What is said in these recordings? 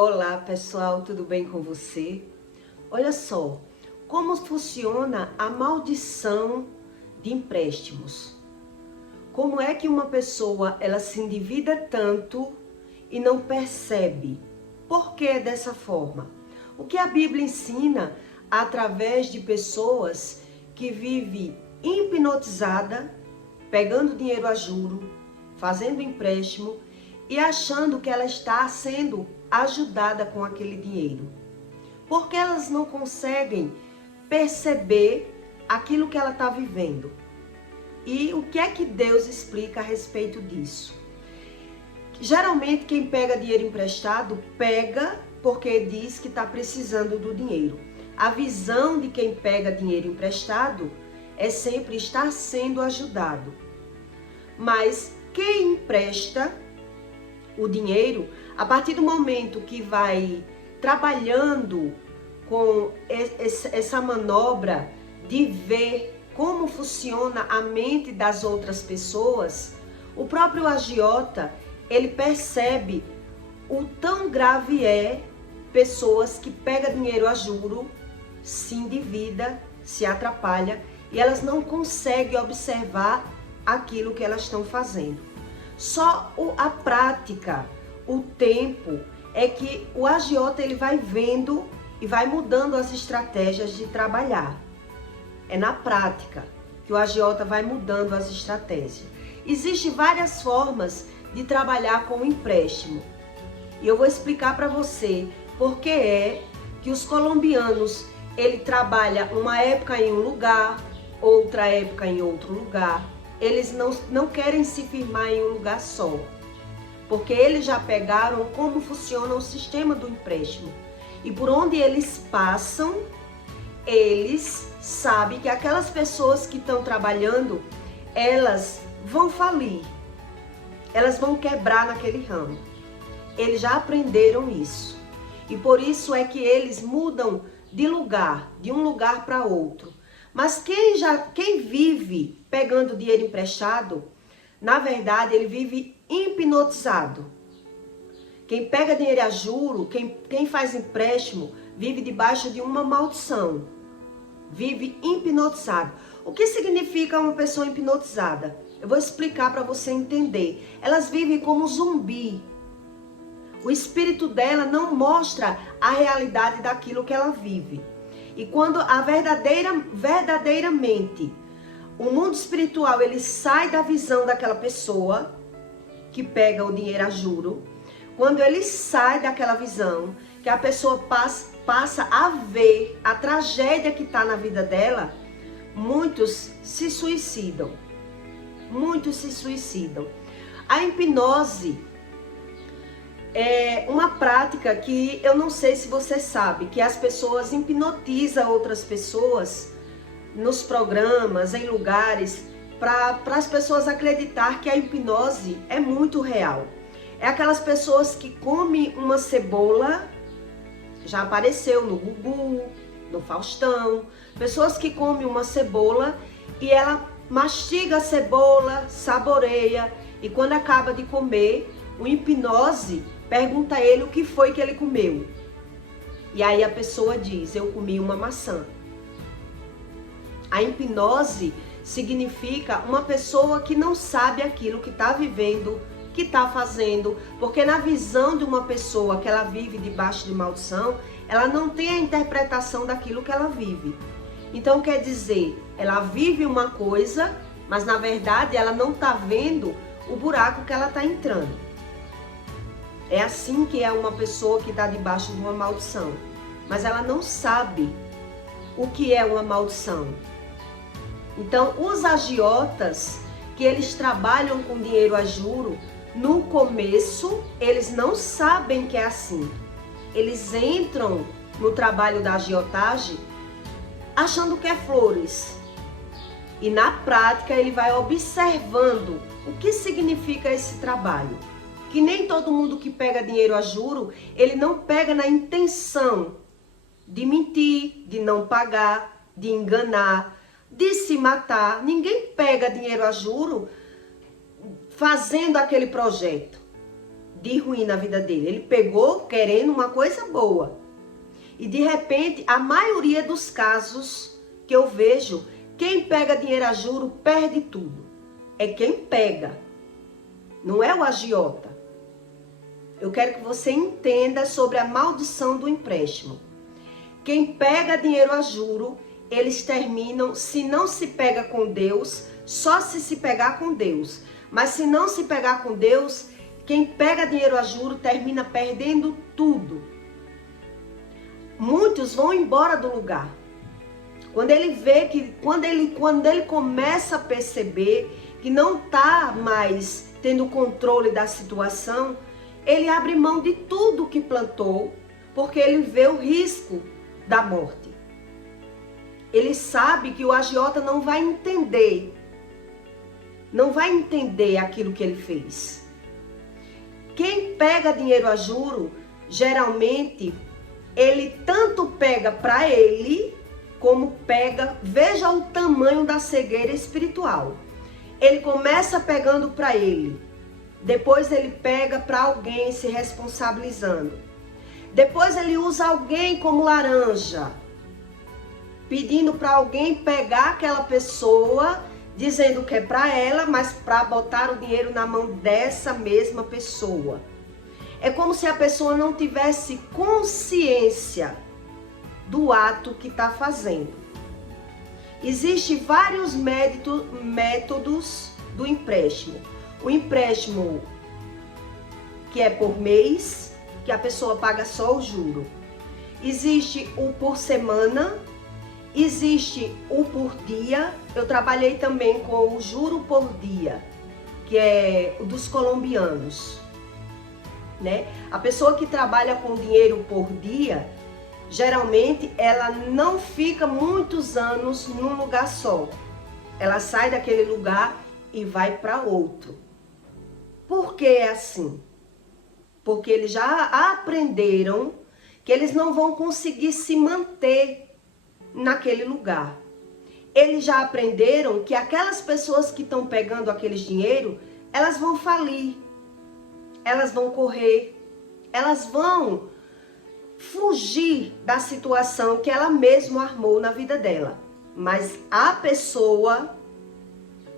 Olá pessoal, tudo bem com você? Olha só, como funciona a maldição de empréstimos. Como é que uma pessoa ela se endivida tanto e não percebe por que é dessa forma? O que a Bíblia ensina através de pessoas que vivem hipnotizada, pegando dinheiro a juro, fazendo empréstimo e achando que ela está sendo ajudada com aquele dinheiro. Porque elas não conseguem perceber aquilo que ela está vivendo. E o que é que Deus explica a respeito disso? Geralmente quem pega dinheiro emprestado, pega porque diz que está precisando do dinheiro. A visão de quem pega dinheiro emprestado é sempre estar sendo ajudado. Mas quem empresta o dinheiro, a partir do momento que vai trabalhando com essa manobra de ver como funciona a mente das outras pessoas, o próprio agiota, ele percebe o tão grave é pessoas que pegam dinheiro a juro, se endivida, se atrapalha e elas não conseguem observar aquilo que elas estão fazendo. Só a prática, o tempo, é que o agiota ele vai vendo e vai mudando as estratégias de trabalhar. É na prática que o agiota vai mudando as estratégias. Existem várias formas de trabalhar com o empréstimo. E eu vou explicar para você por que é que os colombianos ele trabalha uma época em um lugar, outra época em outro lugar. Eles não querem se firmar em um lugar só, porque eles já pegaram como funciona o sistema do empréstimo. E por onde eles passam, eles sabem que aquelas pessoas que estão trabalhando, elas vão falir, elas vão quebrar naquele ramo. Eles já aprenderam isso. E por isso é que eles mudam de lugar, de um lugar para outro. Mas quem vive pegando dinheiro emprestado, na verdade, ele vive hipnotizado. Quem pega dinheiro a juro, quem faz empréstimo, vive debaixo de uma maldição. Vive hipnotizado. O que significa uma pessoa hipnotizada? Eu vou explicar para você entender. Elas vivem como zumbi. O espírito dela não mostra a realidade daquilo que ela vive. E quando verdadeiramente o mundo espiritual ele sai da visão daquela pessoa que pega o dinheiro a juro, quando ele sai daquela visão, que a pessoa passa a ver a tragédia que está na vida dela, muitos se suicidam. Muitos se suicidam. A hipnose é uma prática que eu não sei se você sabe, que as pessoas hipnotizam outras pessoas nos programas, em lugares, para as pessoas acreditar que a hipnose é muito real. É aquelas pessoas que comem uma cebola, já apareceu no Gugu, no Faustão, pessoas que comem uma cebola e ela mastiga a cebola, saboreia e quando acaba de comer, o hipnose pergunta a ele o que foi que ele comeu. E aí a pessoa diz, eu comi uma maçã. A hipnose significa uma pessoa que não sabe aquilo que está vivendo, que está fazendo, porque na visão de uma pessoa que ela vive debaixo de maldição, ela não tem a interpretação daquilo que ela vive. Então quer dizer, ela vive uma coisa, mas na verdade ela não está vendo o buraco que ela está entrando. É assim que é uma pessoa que está debaixo de uma maldição. Mas ela não sabe o que é uma maldição. Então, os agiotas, que eles trabalham com dinheiro a juro, no começo, eles não sabem que é assim. Eles entram no trabalho da agiotagem achando que é flores. E na prática, ele vai observando o que significa esse trabalho. Que nem todo mundo que pega dinheiro a juro, ele não pega na intenção de mentir, de não pagar, de enganar, de se matar. Ninguém pega dinheiro a juro fazendo aquele projeto de ruim na vida dele. Ele pegou querendo uma coisa boa. E de repente, a maioria dos casos que eu vejo, quem pega dinheiro a juro perde tudo. É quem pega, não é o agiota. Eu quero que você entenda sobre a maldição do empréstimo. Quem pega dinheiro a juro, eles terminam, se não se pega com Deus, só se pegar com Deus. Mas se não se pegar com Deus, quem pega dinheiro a juro termina perdendo tudo. Muitos vão embora do lugar. Quando ele vê que, quando ele começa a perceber que não está mais tendo controle da situação, ele abre mão de tudo que plantou, porque ele vê o risco da morte. Ele sabe que o agiota não vai entender aquilo que ele fez. Quem pega dinheiro a juro, geralmente, ele tanto pega para ele, como pega, veja o tamanho da cegueira espiritual. Ele começa pegando para ele, depois ele pega para alguém se responsabilizando. Depois ele usa alguém como laranja, pedindo para alguém pegar aquela pessoa, dizendo que é para ela, mas para botar o dinheiro na mão dessa mesma pessoa. É como se a pessoa não tivesse consciência do ato que está fazendo. Existem vários métodos do empréstimo. O empréstimo que é por mês, que a pessoa paga só o juro. Existe o por semana, existe o por dia. Eu trabalhei também com o juro por dia, que é o dos colombianos, né? A pessoa que trabalha com dinheiro por dia, geralmente ela não fica muitos anos num lugar só. Ela sai daquele lugar e vai para outro. Por que é assim? Porque eles já aprenderam que eles não vão conseguir se manter naquele lugar. Eles já aprenderam que aquelas pessoas que estão pegando aqueles dinheiro, elas vão falir, elas vão correr, elas vão fugir da situação que ela mesma armou na vida dela. Mas a pessoa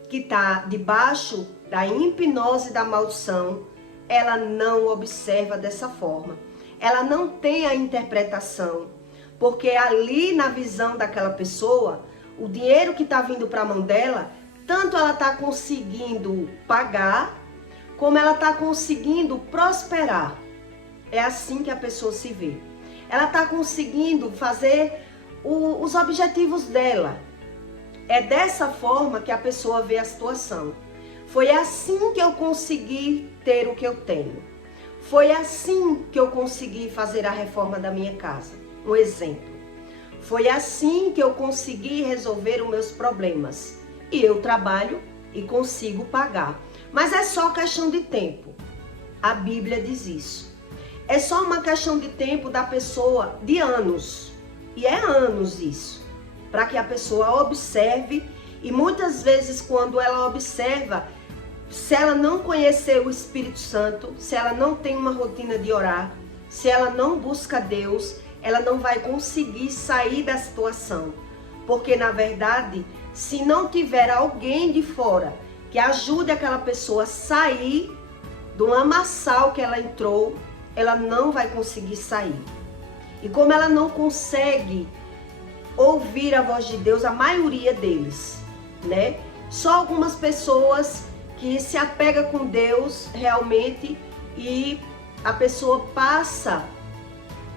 que está debaixo da hipnose da maldição, ela não observa dessa forma. Ela não tem a interpretação, porque ali na visão daquela pessoa, o dinheiro que está vindo para a mão dela, tanto ela está conseguindo pagar, como ela está conseguindo prosperar. É assim que a pessoa se vê. Ela está conseguindo fazer os objetivos dela. É dessa forma que a pessoa vê a situação. Foi assim que eu consegui ter o que eu tenho. Foi assim que eu consegui fazer a reforma da minha casa. Um exemplo. Foi assim que eu consegui resolver os meus problemas. E eu trabalho e consigo pagar. Mas é só questão de tempo. A Bíblia diz isso. É só uma questão de tempo da pessoa, de anos. E é anos isso. Para que a pessoa observe. E muitas vezes quando ela observa, se ela não conhecer o Espírito Santo, se ela não tem uma rotina de orar, se ela não busca Deus, ela não vai conseguir sair da situação. Porque na verdade, se não tiver alguém de fora que ajude aquela pessoa a sair do lamaçal que ela entrou, ela não vai conseguir sair. E como ela não consegue ouvir a voz de Deus, a maioria deles, né? Só algumas pessoas que se apega com Deus realmente e a pessoa passa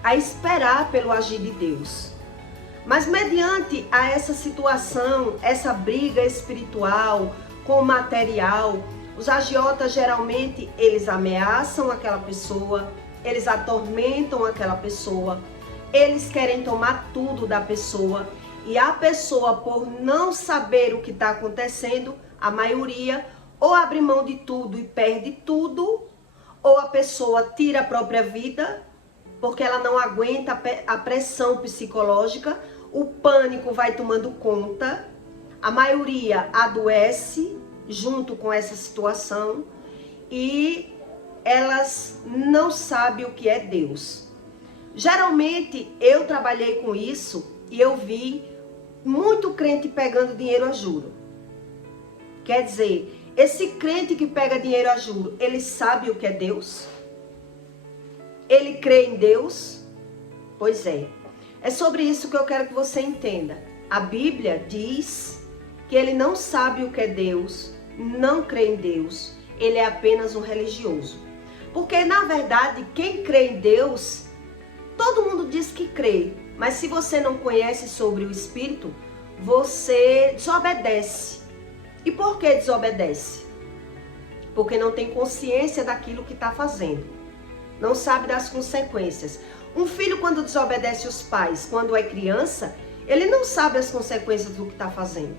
a esperar pelo agir de Deus. Mas mediante a essa situação, essa briga espiritual com o material, os agiotas geralmente eles ameaçam aquela pessoa, eles atormentam aquela pessoa, eles querem tomar tudo da pessoa e a pessoa, por não saber o que está acontecendo, a maioria ou abre mão de tudo e perde tudo, ou a pessoa tira a própria vida, porque ela não aguenta a pressão psicológica, o pânico vai tomando conta, a maioria adoece junto com essa situação e elas não sabem o que é Deus. Geralmente, eu trabalhei com isso e eu vi muito crente pegando dinheiro a juro. Quer dizer, esse crente que pega dinheiro a juro, ele sabe o que é Deus? Ele crê em Deus? Pois é. É sobre isso que eu quero que você entenda. A Bíblia diz que ele não sabe o que é Deus, não crê em Deus, ele é apenas um religioso. Porque, na verdade, quem crê em Deus, todo mundo diz que crê, mas se você não conhece sobre o Espírito, você desobedece. E por que desobedece? Porque não tem consciência daquilo que está fazendo. Não sabe das consequências. Um filho, quando desobedece os pais, quando é criança, ele não sabe as consequências do que está fazendo.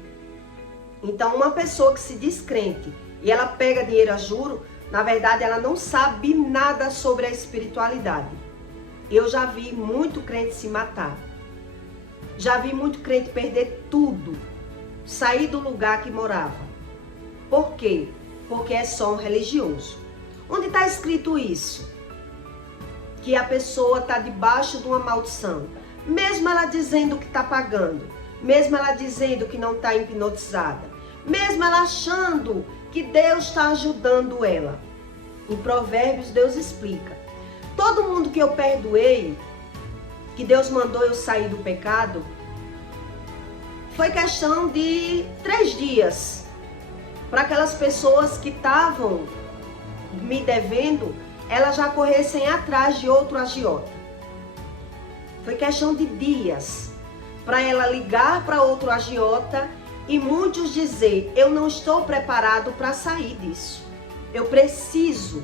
Então, uma pessoa que se diz crente e ela pega dinheiro a juro, na verdade, ela não sabe nada sobre a espiritualidade. Eu já vi muito crente se matar. Já vi muito crente perder tudo. Sair do lugar que morava. Por quê? Porque é só um religioso. Onde está escrito isso? Que a pessoa está debaixo de uma maldição. Mesmo ela dizendo que está pagando. Mesmo ela dizendo que não está hipnotizada. Mesmo ela achando que Deus está ajudando ela. Em Provérbios, Deus explica. Todo mundo que eu perdoei, que Deus mandou eu sair do pecado, foi questão de 3 dias. Para aquelas pessoas que estavam me devendo, elas já corressem atrás de outro agiota. Foi questão de dias para ela ligar para outro agiota e muitos dizer, eu não estou preparado para sair disso. Eu preciso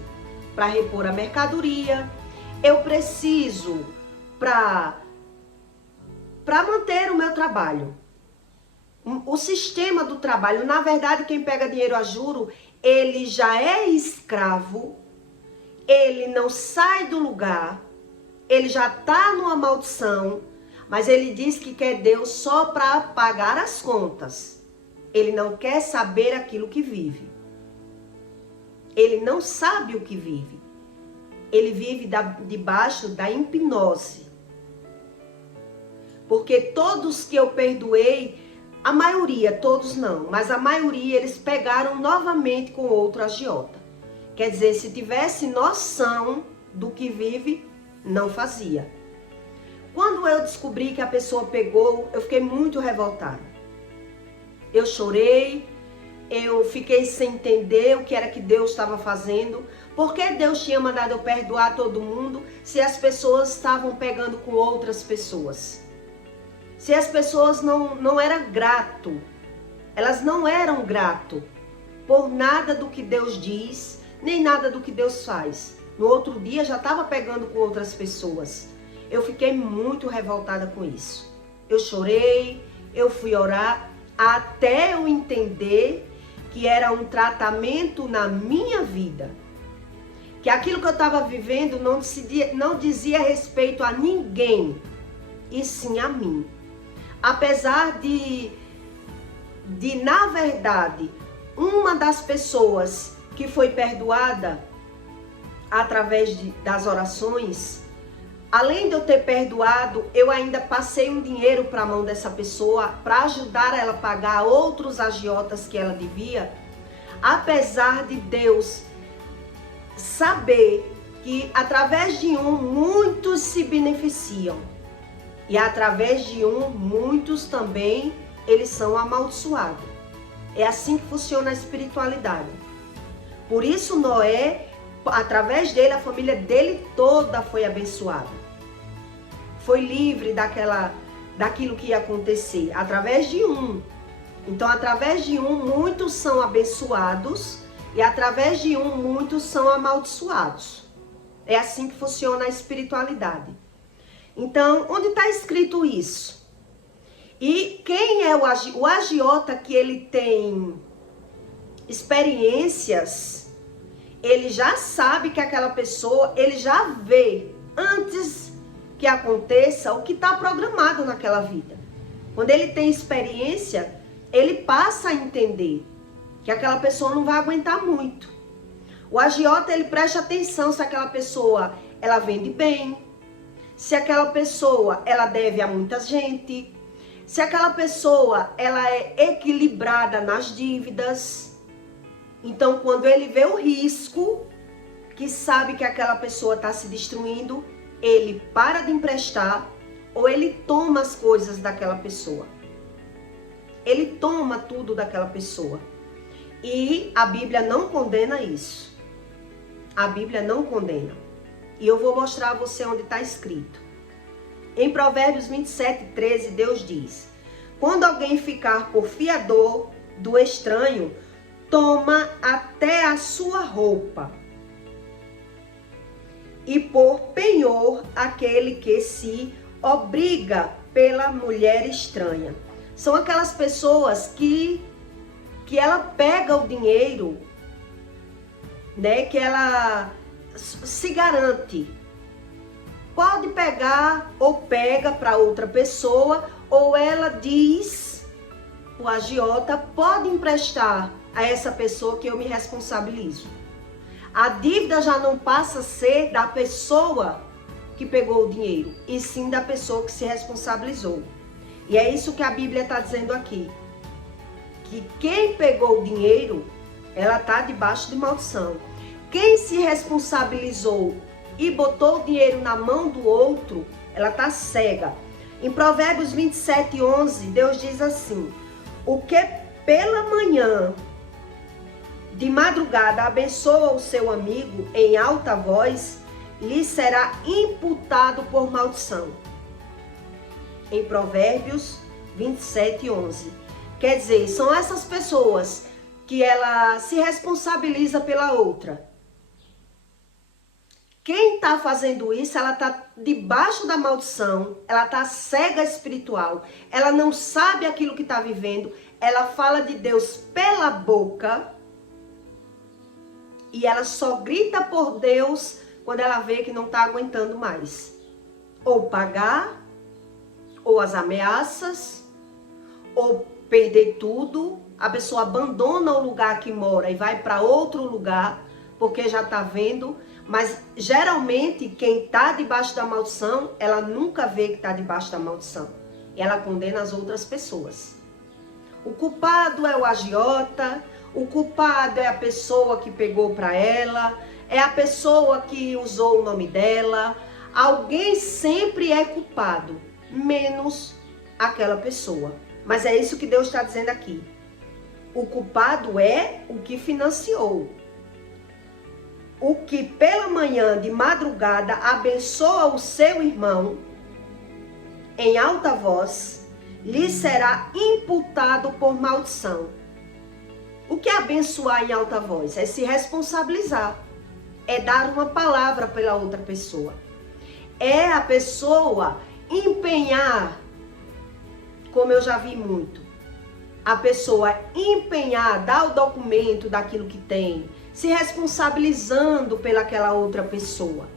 para repor a mercadoria, eu preciso para manter o meu trabalho. O sistema do trabalho, na verdade, quem pega dinheiro a juro, ele já é escravo, ele não sai do lugar, ele já está numa maldição, mas ele diz que quer Deus só para pagar as contas. Ele não quer saber aquilo que vive. Ele não sabe o que vive. Ele vive debaixo da hipnose. Porque todos que eu perdoei, a maioria, todos não, mas a maioria eles pegaram novamente com outro agiota. Quer dizer, se tivesse noção do que vive, não fazia. Quando eu descobri que a pessoa pegou, eu fiquei muito revoltada. Eu chorei, eu fiquei sem entender o que era que Deus estava fazendo. Por que Deus tinha mandado eu perdoar todo mundo se as pessoas estavam pegando com outras pessoas? Se as pessoas não eram grato, elas não eram grato por nada do que Deus diz, nem nada do que Deus faz. No outro dia já estava pegando com outras pessoas. Eu fiquei muito revoltada com isso. Eu chorei, eu fui orar, até eu entender que era um tratamento na minha vida. Que aquilo que eu estava vivendo não dizia respeito a ninguém, e sim a mim. Apesar de na verdade, uma das pessoas que foi perdoada através das orações, além de eu ter perdoado, eu ainda passei um dinheiro para a mão dessa pessoa para ajudar ela a pagar outros agiotas que ela devia, apesar de Deus saber que através de um, muitos se beneficiam. E através de um, muitos também, eles são amaldiçoados. É assim que funciona a espiritualidade. Por isso Noé, através dele, a família dele toda foi abençoada. Foi livre daquilo que ia acontecer, através de um. Então, através de um, muitos são abençoados, e através de um, muitos são amaldiçoados. É assim que funciona a espiritualidade. Então, onde está escrito isso? E quem é o agiota que ele tem experiências, ele já sabe que aquela pessoa, ele já vê antes que aconteça o que está programado naquela vida. Quando ele tem experiência, ele passa a entender que aquela pessoa não vai aguentar muito. O agiota, ele presta atenção se aquela pessoa, ela vende bem, se aquela pessoa, ela deve a muita gente, se aquela pessoa, ela é equilibrada nas dívidas. Então, quando ele vê o risco, que sabe que aquela pessoa está se destruindo, ele para de emprestar ou ele toma as coisas daquela pessoa. Ele toma tudo daquela pessoa. E a Bíblia não condena isso. A Bíblia não condena. E eu vou mostrar a você onde está escrito. Em Provérbios 27:13, Deus diz: quando alguém ficar por fiador do estranho, toma até a sua roupa, e por penhor aquele que se obriga pela mulher estranha. São aquelas pessoas que ela pega o dinheiro, né? Que ela se garante. Pode pegar ou pega para outra pessoa, ou ela diz, o agiota, pode emprestar a essa pessoa que eu me responsabilizo. A dívida já não passa a ser da pessoa que pegou o dinheiro, e sim da pessoa que se responsabilizou. E é isso que a Bíblia está dizendo aqui. Que quem pegou o dinheiro, ela está debaixo de maldição. Quem se responsabilizou e botou o dinheiro na mão do outro, ela está cega. Em Provérbios 27:11, Deus diz assim: o que pela manhã, de madrugada, abençoa o seu amigo em alta voz, lhe será imputado por maldição. Em Provérbios 27:11. Quer dizer, são essas pessoas que ela se responsabiliza pela outra. Quem está fazendo isso, ela está debaixo da maldição, ela está cega espiritual, ela não sabe aquilo que está vivendo, ela fala de Deus pela boca e ela só grita por Deus quando ela vê que não está aguentando mais. Ou pagar, ou as ameaças, ou perder tudo. A pessoa abandona o lugar que mora e vai para outro lugar, porque já está vendo. Mas geralmente quem está debaixo da maldição, ela nunca vê que está debaixo da maldição. E ela condena as outras pessoas. O culpado é o agiota, o culpado é a pessoa que pegou para ela, é a pessoa que usou o nome dela. Alguém sempre é culpado, menos aquela pessoa. Mas é isso que Deus está dizendo aqui. O culpado é o que financiou. O que pela manhã de madrugada abençoa o seu irmão em alta voz, lhe será imputado por maldição. O que é abençoar em alta voz? É se responsabilizar. É dar uma palavra pela outra pessoa. É a pessoa empenhar, como eu já vi muito, a pessoa empenhar, dar o documento daquilo que tem, se responsabilizando pelaquela outra pessoa.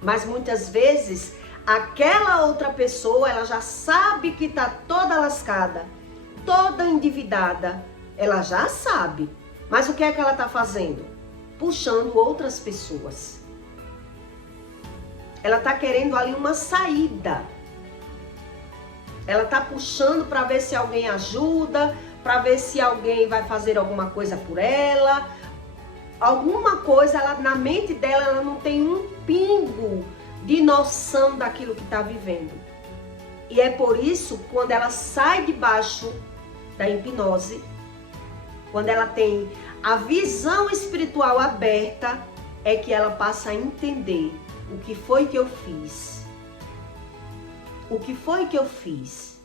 Mas muitas vezes, aquela outra pessoa, ela já sabe que está toda lascada, toda endividada, ela já sabe. Mas o que é que ela está fazendo? Puxando outras pessoas. Ela está querendo ali uma saída. Ela está puxando para ver se alguém ajuda, para ver se alguém vai fazer alguma coisa por ela. Alguma coisa, ela, na mente dela, ela não tem um pingo de noção daquilo que está vivendo. E é por isso, quando ela sai debaixo da hipnose, quando ela tem a visão espiritual aberta, é que ela passa a entender o que foi que eu fiz. O que foi que eu fiz?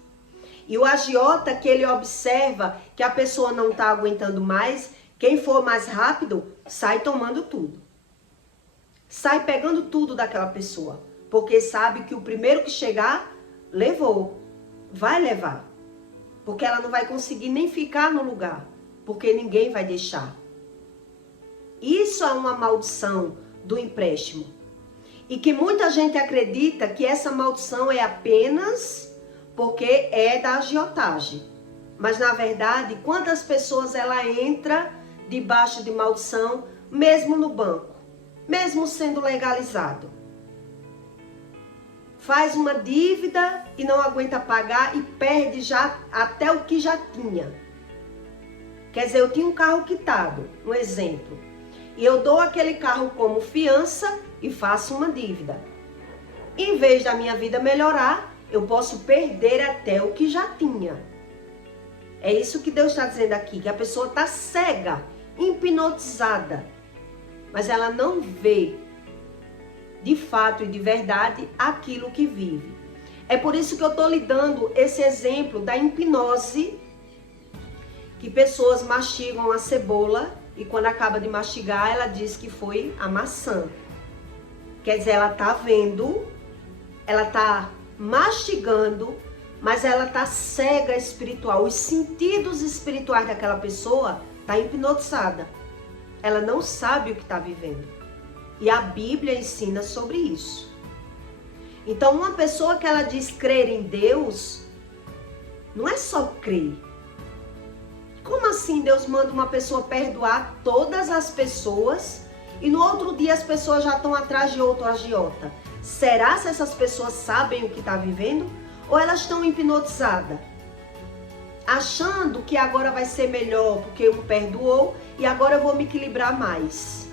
E o agiota, que ele observa que a pessoa não está aguentando mais, quem for mais rápido, sai tomando tudo. Sai pegando tudo daquela pessoa. Porque sabe que o primeiro que chegar, levou. Vai levar. Porque ela não vai conseguir nem ficar no lugar. Porque ninguém vai deixar. Isso é uma maldição do empréstimo. E que muita gente acredita que essa maldição é apenas porque é da agiotagem. Mas na verdade, quantas pessoas ela entra debaixo de maldição, mesmo no banco, mesmo sendo legalizado. Faz uma dívida e não aguenta pagar e perde já até o que já tinha. Quer dizer, eu tinha um carro quitado, um exemplo, e eu dou aquele carro como fiança e faço uma dívida. Em vez da minha vida melhorar, eu posso perder até o que já tinha. É isso que Deus está dizendo aqui, que a pessoa está cega, hipnotizada, mas ela não vê de fato e de verdade aquilo que vive. É por isso que eu estou lhe dando esse exemplo da hipnose, que pessoas mastigam a cebola e quando acaba de mastigar, ela diz que foi a maçã. Quer dizer, ela está vendo, ela está mastigando, mas ela está cega espiritual. Os sentidos espirituais daquela pessoa está hipnotizada. Ela não sabe o que está vivendo. E a Bíblia ensina sobre isso. Então, uma pessoa que ela diz crer em Deus, não é só crer. Como assim Deus manda uma pessoa perdoar todas as pessoas e no outro dia as pessoas já estão atrás de outro agiota? Será se essas pessoas sabem o que está vivendo? Ou elas estão hipnotizadas? Achando que agora vai ser melhor porque um perdoou e agora eu vou me equilibrar mais.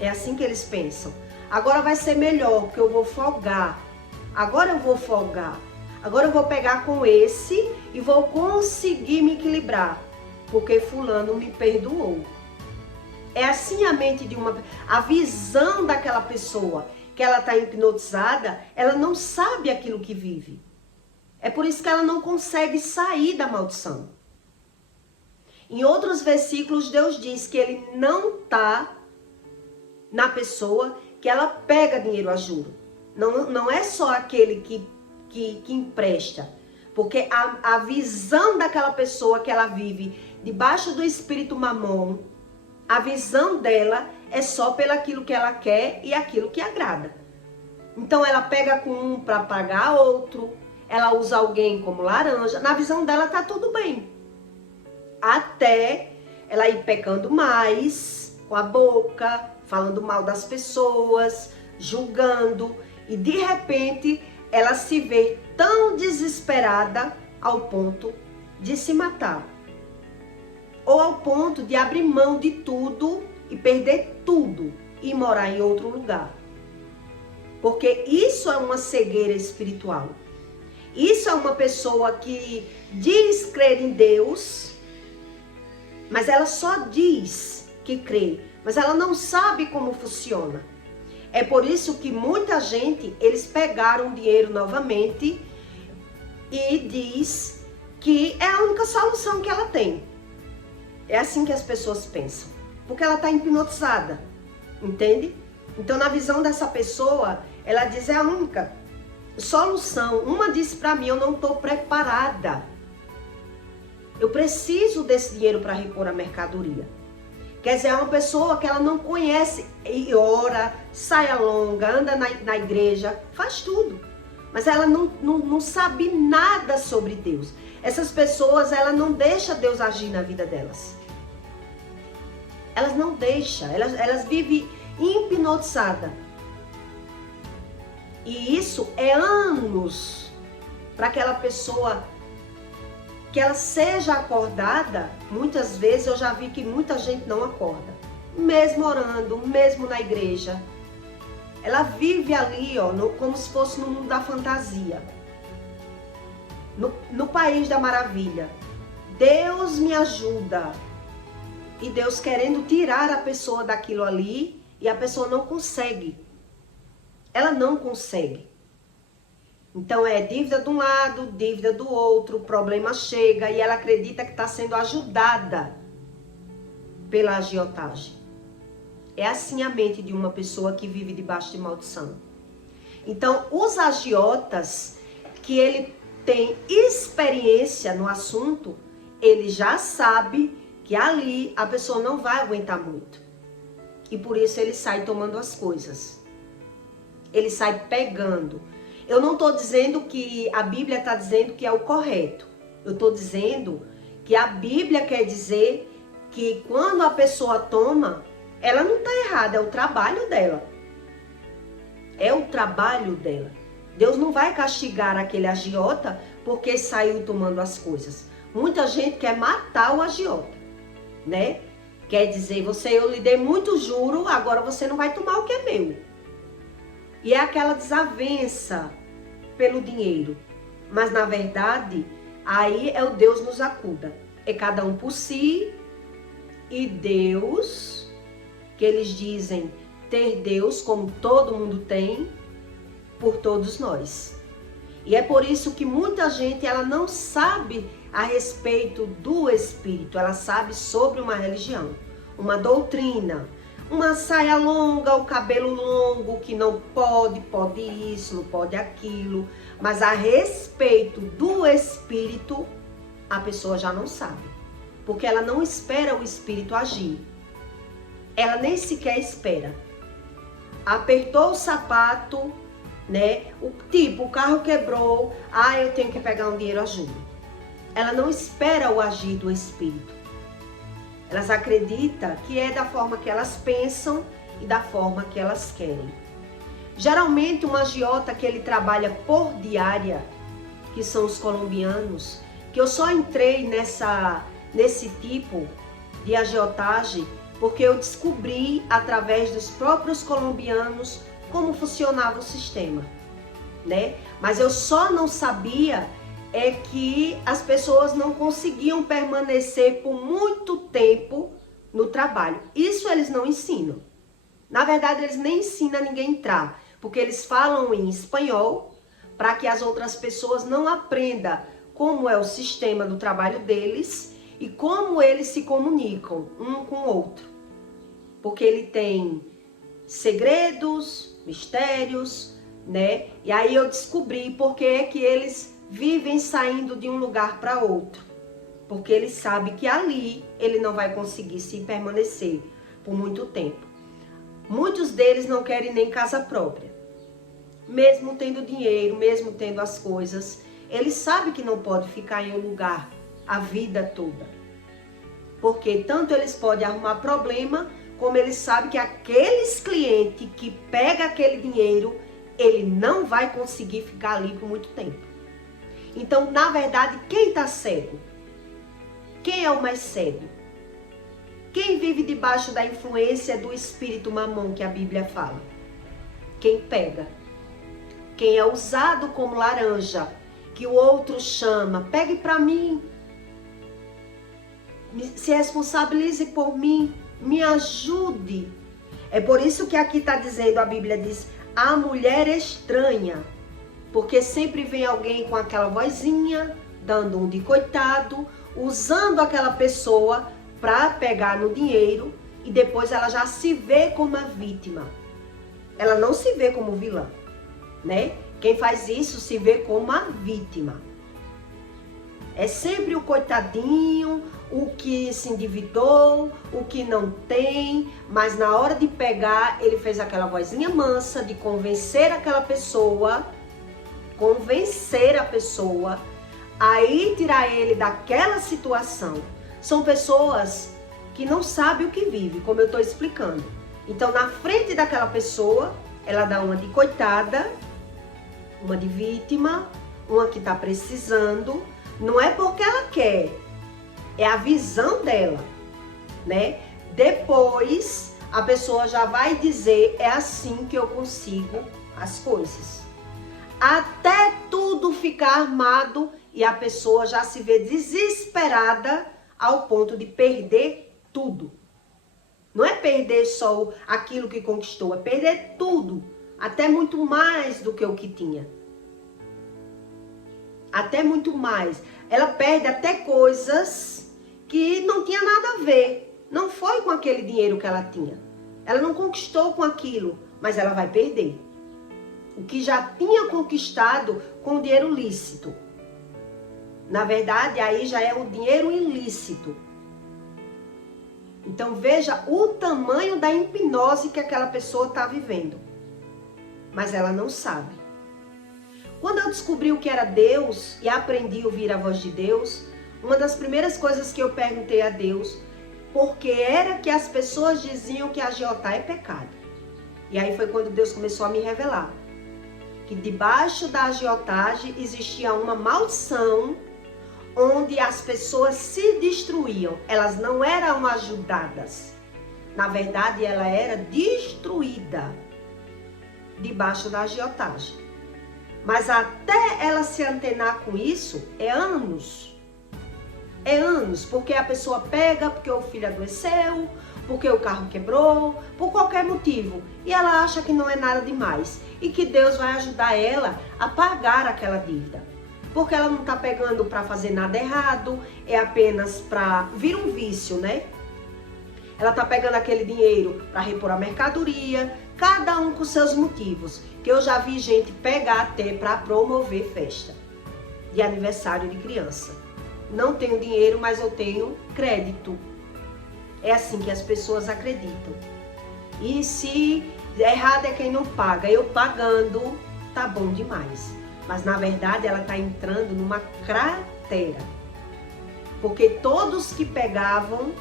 É assim que eles pensam. Agora vai ser melhor porque eu vou folgar. Agora eu vou folgar. Agora eu vou pegar com esse e vou conseguir me equilibrar, porque fulano me perdoou. É assim a mente de uma... A visão daquela pessoa, que ela está hipnotizada, ela não sabe aquilo que vive. É por isso que ela não consegue sair da maldição. Em outros versículos, Deus diz que ele não está na pessoa que ela pega dinheiro a juro. Não é só aquele que empresta, porque a visão daquela pessoa que ela vive debaixo do espírito mamon, a visão dela é só pelo aquilo que ela quer e aquilo que agrada. Então ela pega com um para pagar outro, ela usa alguém como laranja, na visão dela tá tudo bem. Até ela ir pecando mais com a boca, falando mal das pessoas, julgando, e de repente ela se vê tão desesperada ao ponto de se matar. Ou ao ponto de abrir mão de tudo e perder tudo e morar em outro lugar. Porque isso é uma cegueira espiritual. Isso é uma pessoa que diz crer em Deus, mas ela só diz que crê, mas ela não sabe como funciona. É por isso que muita gente, eles pegaram dinheiro novamente e diz que é a única solução que ela tem. É assim que as pessoas pensam, porque ela está hipnotizada, entende? Então, na visão dessa pessoa, ela diz, é a única solução. Uma disse para mim, eu não estou preparada. Eu preciso desse dinheiro para repor a mercadoria. Quer dizer, é uma pessoa que ela não conhece, e ora, saia longa, anda na igreja, faz tudo. Mas ela não sabe nada sobre Deus. Essas pessoas, ela não deixa Deus agir na vida delas. Elas não deixam, elas vivem hipnotizadas. E isso é anos para aquela pessoa que ela seja acordada. Muitas vezes eu já vi que muita gente não acorda, mesmo orando, mesmo na igreja. Ela vive ali, ó, como se fosse no mundo da fantasia, no país da maravilha. Deus me ajuda. E Deus querendo tirar a pessoa daquilo ali, e a pessoa não consegue. Ela não consegue. Então é dívida de um lado, dívida do outro, o problema chega e ela acredita que está sendo ajudada pela agiotagem. É assim a mente de uma pessoa que vive debaixo de maldição. Então os agiotas, que ele tem experiência no assunto, ele já sabe que ali a pessoa não vai aguentar muito. E por isso ele sai tomando as coisas. Ele sai pegando. Eu não estou dizendo que a Bíblia está dizendo que é o correto. Eu estou dizendo que a Bíblia quer dizer que quando a pessoa toma, ela não está errada, é o trabalho dela. É o trabalho dela. Deus não vai castigar aquele agiota porque saiu tomando as coisas. Muita gente quer matar o agiota, né? Quer dizer, eu lhe dei muito juro, agora você não vai tomar o que é meu. E é aquela desavença pelo dinheiro. Mas na verdade, aí é o Deus nos acuda. É cada um por si e Deus, que eles dizem ter Deus como todo mundo tem, por todos nós. E é por isso que muita gente ela não sabe a respeito do Espírito, ela sabe sobre uma religião, uma doutrina, uma saia longa, o cabelo longo, que não pode isso, não pode aquilo, mas a respeito do Espírito, a pessoa já não sabe, porque ela não espera o Espírito agir, ela nem sequer espera. Apertou o sapato, né? O carro quebrou, eu tenho que pegar um dinheiro, ajuda. Ela não espera o agir do Espírito. Elas acreditam que é da forma que elas pensam e da forma que elas querem. Geralmente um agiota que ele trabalha por diária, que são os colombianos, que eu só entrei nesse tipo de agiotagem porque eu descobri através dos próprios colombianos como funcionava o sistema, né? Mas eu só não sabia que as pessoas não conseguiam permanecer por muito tempo no trabalho. Isso eles não ensinam. Na verdade, eles nem ensinam a ninguém entrar, porque eles falam em espanhol para que as outras pessoas não aprendam como é o sistema do trabalho deles e como eles se comunicam um com o outro. Porque ele tem segredos, mistérios, né? E aí eu descobri porque é que eles vivem saindo de um lugar para outro. Porque ele sabe que ali ele não vai conseguir se permanecer por muito tempo. Muitos deles não querem nem casa própria. Mesmo tendo dinheiro, mesmo tendo as coisas, ele sabe que não pode ficar em um lugar a vida toda. Porque tanto eles podem arrumar problema, como eles sabem que aqueles clientes que pegam aquele dinheiro, ele não vai conseguir ficar ali por muito tempo. Então, na verdade, quem está cego? Quem é o mais cego? Quem vive debaixo da influência do espírito mamão que a Bíblia fala? Quem pega. Quem é usado como laranja, que o outro chama, pegue para mim, se responsabilize por mim, me ajude. É por isso que aqui está dizendo, a Bíblia diz, a mulher estranha, porque sempre vem alguém com aquela vozinha, dando um de coitado, usando aquela pessoa para pegar no dinheiro e depois ela já se vê como a vítima. Ela não se vê como vilã, né? Quem faz isso se vê como a vítima. É sempre o coitadinho, o que se endividou, o que não tem, mas na hora de pegar, ele fez aquela vozinha mansa de convencer aquela pessoa, aí tirar ele daquela situação. São pessoas que não sabem o que vive, como eu estou explicando. Então, na frente daquela pessoa, ela dá uma de coitada, uma de vítima, uma que está precisando. Não é porque ela quer, é a visão dela, né? Depois, a pessoa já vai dizer, é assim que eu consigo as coisas. Até tudo ficar armado e a pessoa já se vê desesperada ao ponto de perder tudo. Não é perder só aquilo que conquistou, é perder tudo, até muito mais do que o que tinha. Até muito mais. Ela perde até coisas que não tinha nada a ver. Não foi com aquele dinheiro que ela tinha. Ela não conquistou com aquilo, mas ela vai perder. O que já tinha conquistado com dinheiro lícito. Na verdade, aí já é o dinheiro ilícito. Então veja o tamanho da hipnose que aquela pessoa está vivendo. Mas ela não sabe. Quando eu descobri o que era Deus e aprendi a ouvir a voz de Deus, uma das primeiras coisas que eu perguntei a Deus, porque era que as pessoas diziam que agiotar é pecado. E aí foi quando Deus começou a me revelar que debaixo da agiotagem existia uma maldição onde as pessoas se destruíam. Elas não eram ajudadas. Na verdade, ela era destruída debaixo da agiotagem. Mas até ela se antenar com isso, é anos. É anos, porque a pessoa pega, porque o filho adoeceu, porque o carro quebrou, por qualquer motivo. E ela acha que não é nada demais. E que Deus vai ajudar ela a pagar aquela dívida. Porque ela não está pegando para fazer nada errado, é apenas para vir um vício, né? Ela está pegando aquele dinheiro para repor a mercadoria, cada um com seus motivos. Que eu já vi gente pegar até para promover festa de aniversário de criança. Não tenho dinheiro, mas eu tenho crédito. É assim que as pessoas acreditam. E se errado é quem não paga, eu pagando, tá bom demais. Mas na verdade ela está entrando numa cratera. Porque todos que pegavam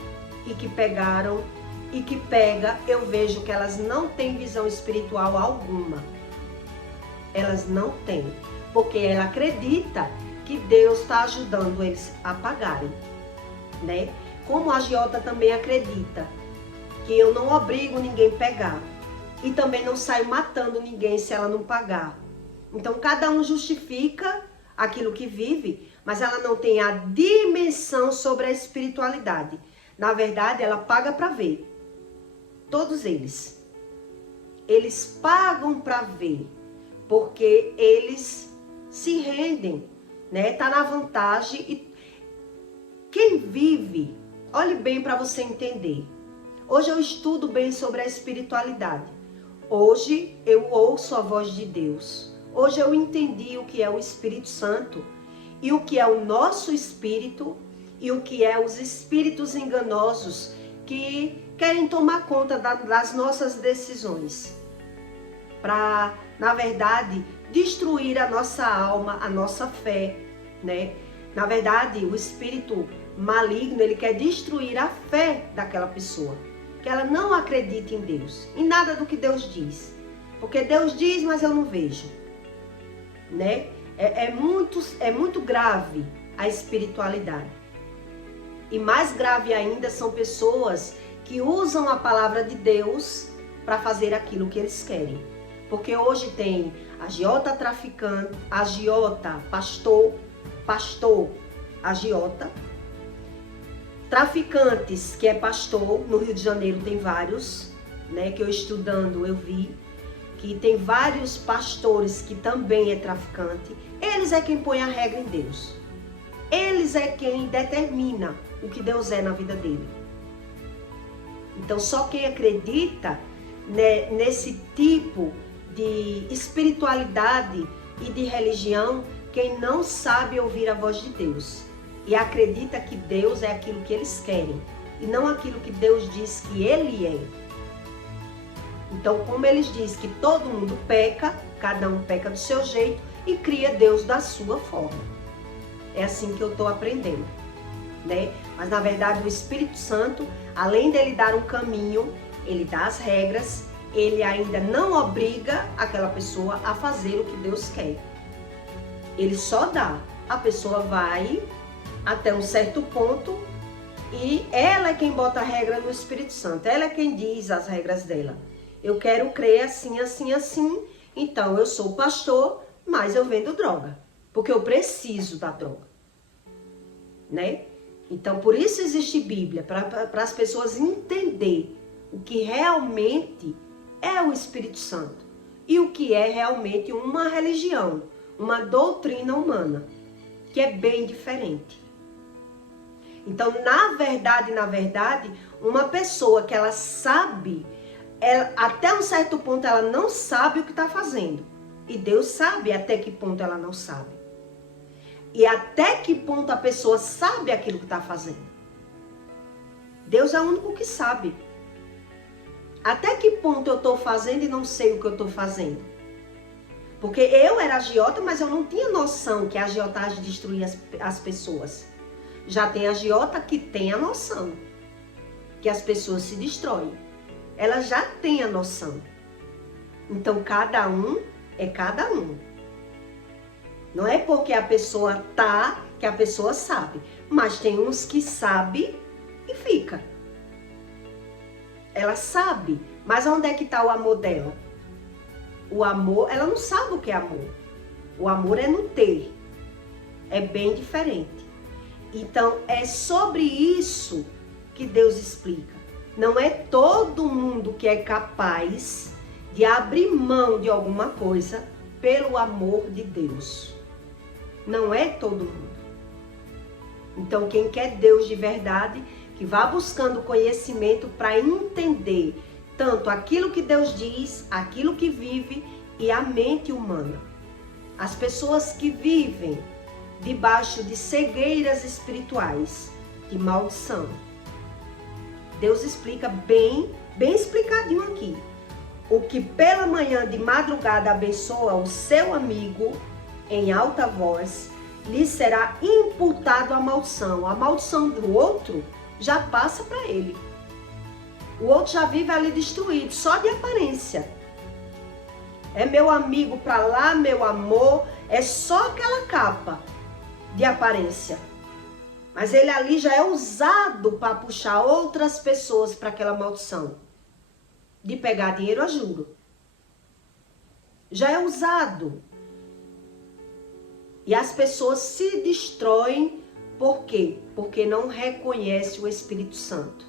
e que pegaram e que pega, eu vejo que elas não têm visão espiritual alguma. Elas não têm. Porque ela acredita que Deus está ajudando eles a pagarem, né? Como a agiota também acredita que eu não obrigo ninguém a pegar. E também não saio matando ninguém se ela não pagar. Então, cada um justifica aquilo que vive, mas ela não tem a dimensão sobre a espiritualidade. Na verdade, ela paga para ver. Todos eles. Eles pagam para ver, porque eles se rendem, né? Tá na vantagem. E quem vive, olhe bem para você entender. Hoje eu estudo bem sobre a espiritualidade. Hoje eu ouço a voz de Deus. Hoje eu entendi o que é o Espírito Santo e o que é o nosso espírito e o que é os espíritos enganosos que querem tomar conta das nossas decisões. Para, na verdade, destruir a nossa alma, a nossa fé, né? Na verdade, o espírito maligno, ele quer destruir a fé daquela pessoa. Que ela não acredita em Deus, em nada do que Deus diz. Porque Deus diz, mas eu não vejo. Né? É muito grave a espiritualidade. E mais grave ainda são pessoas que usam a palavra de Deus para fazer aquilo que eles querem. Porque hoje tem agiota traficante, agiota pastor, agiota, traficantes que é pastor, no Rio de Janeiro tem vários, né, que eu estudando eu vi, que tem vários pastores que também é traficante. Eles é quem põe a regra em Deus. Eles é quem determina o que Deus é na vida dele. Então só quem acredita, né, nesse tipo de espiritualidade e de religião, quem não sabe ouvir a voz de Deus. E acredita que Deus é aquilo que eles querem. E não aquilo que Deus diz que Ele é. Então, como eles dizem que todo mundo peca, cada um peca do seu jeito e cria Deus da sua forma. É assim que eu estou aprendendo, né? Mas na verdade o Espírito Santo, além dele dar um caminho, ele dá as regras, ele ainda não obriga aquela pessoa a fazer o que Deus quer. Ele só dá. A pessoa vai até um certo ponto e ela é quem bota a regra no Espírito Santo. Ela é quem diz as regras dela. Eu quero crer assim, assim, assim. Então, eu sou pastor, mas eu vendo droga. Porque eu preciso da droga. Né? Então, por isso existe Bíblia. Para as pessoas entenderem o que realmente é o Espírito Santo. E o que é realmente uma religião. Uma doutrina humana. Que é bem diferente. Então, na verdade, uma pessoa que ela sabe... até um certo ponto ela não sabe o que está fazendo. E Deus sabe até que ponto ela não sabe. E até que ponto a pessoa sabe aquilo que está fazendo. Deus é o único que sabe. Até que ponto eu estou fazendo e não sei o que eu estou fazendo. Porque eu era agiota, mas eu não tinha noção que a agiotagem destruía as pessoas. Já tem agiota que tem a noção. que as pessoas se destroem. Elas já têm a noção. Então, cada um é cada um. Não é porque a pessoa tá que a pessoa sabe. Mas tem uns que sabe e fica. Ela sabe, mas onde é que está o amor dela? O amor, ela não sabe o que é amor. O amor é no ter. É bem diferente. Então, é sobre isso que Deus explica. Não é todo mundo que é capaz de abrir mão de alguma coisa pelo amor de Deus. Não é todo mundo. Então, quem quer Deus de verdade, que vá buscando conhecimento para entender tanto aquilo que Deus diz, aquilo que vive e a mente humana. As pessoas que vivem debaixo de cegueiras espirituais, de maldição. Deus explica bem explicadinho aqui. O que pela manhã de madrugada abençoa o seu amigo em alta voz, lhe será imputado a maldição. A maldição do outro já passa para ele. O outro já vive ali destruído, só de aparência. É meu amigo para lá, meu amor, é só aquela capa de aparência. Mas ele ali já é usado para puxar outras pessoas para aquela maldição. De pegar dinheiro a juro. Já é usado. E as pessoas se destroem, por quê? Porque não reconhecem o Espírito Santo.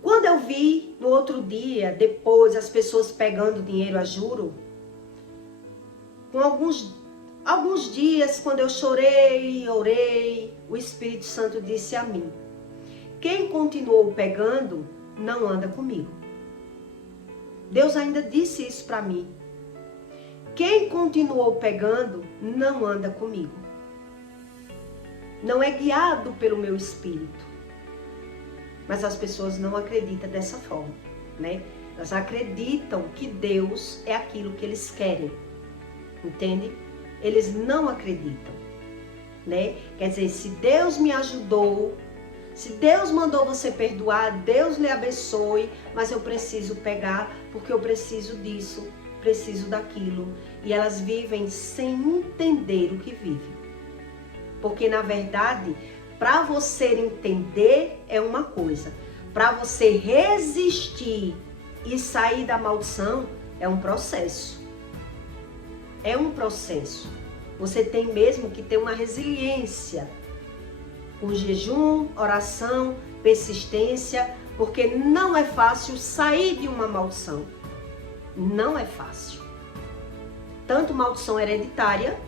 Quando eu vi no outro dia, depois, as pessoas pegando dinheiro a juro, com alguns dias, quando eu chorei, orei, o Espírito Santo disse a mim: quem continuou pegando, não anda comigo. Deus ainda disse isso para mim. Quem continuou pegando, não anda comigo. Não é guiado pelo meu espírito. Mas as pessoas não acreditam dessa forma, né? Elas acreditam que Deus é aquilo que eles querem. Entende? Eles não acreditam, né? Quer dizer, se Deus me ajudou, se Deus mandou você perdoar, Deus lhe abençoe, mas eu preciso pegar porque eu preciso disso, preciso daquilo. E elas vivem sem entender o que vivem. Porque, na verdade, para você entender é uma coisa. Para você resistir e sair da maldição é um processo. É um processo. Você tem mesmo que ter uma resiliência. Com jejum, oração, persistência, porque não é fácil sair de uma maldição. Não é fácil. Tanto maldição hereditária,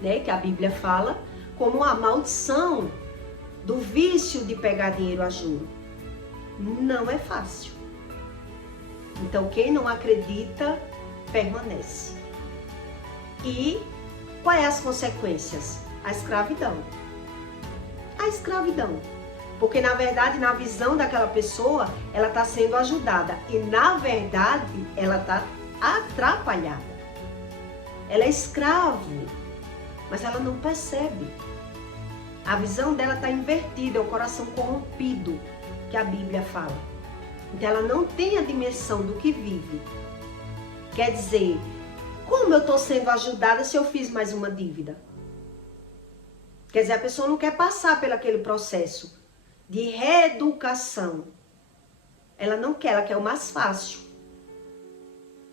né, que a Bíblia fala, como a maldição do vício de pegar dinheiro a juro. Não é fácil. Então, quem não acredita, permanece. E quais as consequências? A escravidão. A escravidão. Porque, na verdade, na visão daquela pessoa, ela está sendo ajudada. E, na verdade, ela está atrapalhada. Ela é escravo, mas ela não percebe. A visão dela está invertida, é o coração corrompido, que a Bíblia fala. Então, ela não tem a dimensão do que vive. Quer dizer, como eu estou sendo ajudada se eu fiz mais uma dívida? Quer dizer, a pessoa não quer passar pelo aquele processo de reeducação. Ela não quer, ela quer o mais fácil.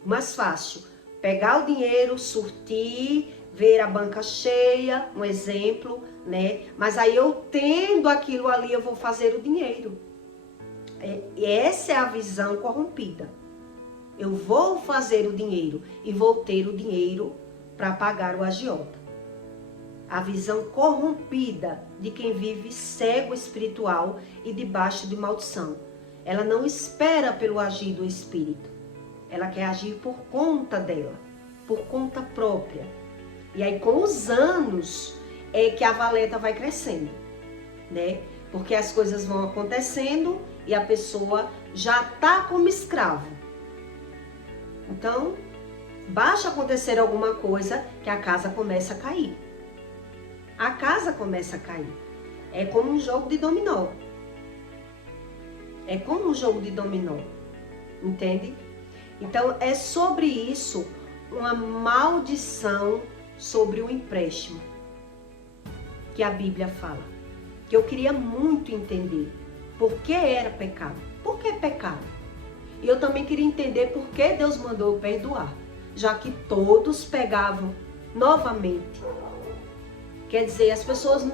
O mais fácil. Pegar o dinheiro, surtir, ver a banca cheia, um exemplo, né? Mas aí eu tendo aquilo ali, eu vou fazer o dinheiro. Essa é a visão corrompida. Eu vou fazer o dinheiro e vou ter o dinheiro para pagar o agiota. A visão corrompida de quem vive cego espiritual e debaixo de maldição. Ela não espera pelo agir do Espírito. Ela quer agir por conta dela, por conta própria. E aí, com os anos, é que a valeta vai crescendo, né? Porque as coisas vão acontecendo e a pessoa já está como escravo. Então, basta acontecer alguma coisa que a casa começa a cair. A casa começa a cair. É como um jogo de dominó. É como um jogo de dominó, entende? Então é sobre isso, uma maldição sobre o empréstimo que a Bíblia fala. Que eu queria muito entender por que era pecado. Por que pecado? E eu também queria entender por que Deus mandou eu perdoar, já que todos pegavam novamente. Quer dizer, as pessoas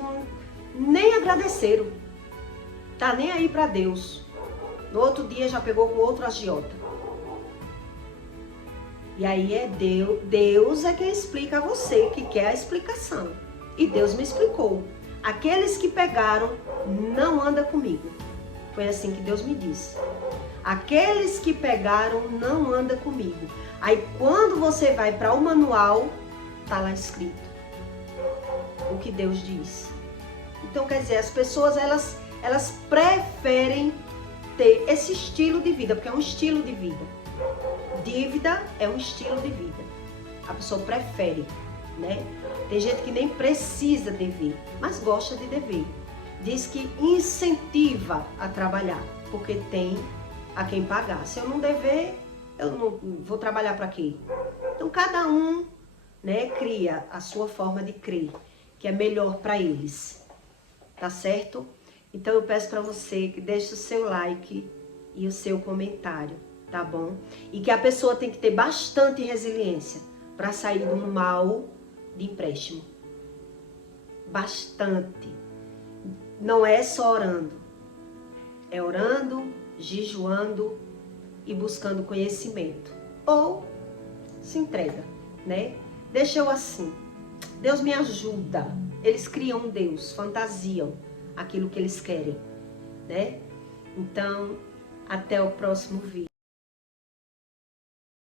nem agradeceram. Tá nem aí para Deus. No outro dia já pegou com outro agiota. E aí é Deus é quem explica a você, que quer a explicação. E Deus me explicou. Aqueles que pegaram não andam comigo. Foi assim que Deus me disse. Aqueles que pegaram não andam comigo. Aí quando você vai para o manual, tá lá escrito o que Deus diz. Então quer dizer, as pessoas elas preferem ter esse estilo de vida, porque é um estilo de vida. Dívida é um estilo de vida. A pessoa prefere, né? Tem gente que nem precisa dever, mas gosta de dever. Diz que incentiva a trabalhar, porque tem a quem pagar. Se eu não dever, eu não vou trabalhar para quê? Então cada um, né, cria a sua forma de crer, que é melhor para eles. Tá certo? Então eu peço para você que deixe o seu like e o seu comentário, tá bom? E que a pessoa tem que ter bastante resiliência para sair do mal de empréstimo. Bastante. Não é só orando. É orando, jejuando e buscando conhecimento. Ou se entrega, né? Deixa eu assim. Deus me ajuda. Eles criam um Deus, fantasiam aquilo que eles querem, né? Então, até o próximo vídeo.